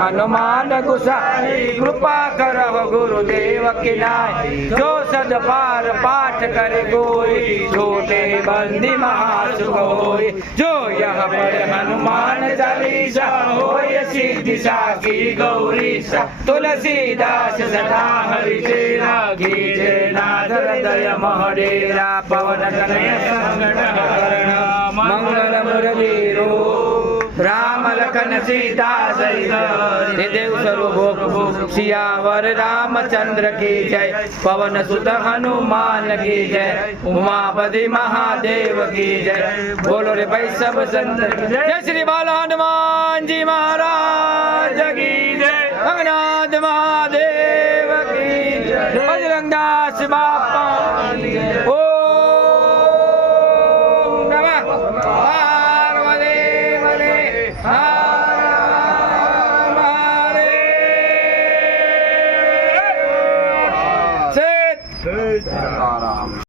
हनुमान गोसाई कृपा करहु गुरुदेव की नाई जो सद पार पाठ करे कोई छोटे बंदी महासुख होई जो यह पढ़े हनुमान चालीसा होय सिद्धि साखी गौरीसा तुलसीदास सदा हरि चेरा कीजे नाथ हृदय महडेरा पवन कनय संगण मंगल मुरलीरो राम लखन सीता सहित देव सर्वभूम सियावर रामचंद्र की जय पवन सुत हनुमान की जय उमापति महादेव की जय बोलो रे भाई सब संत जय श्री बाला हनुमान जी महाराज की जय रंगनाथ महादेव की जय बजरंगदास बापा ओ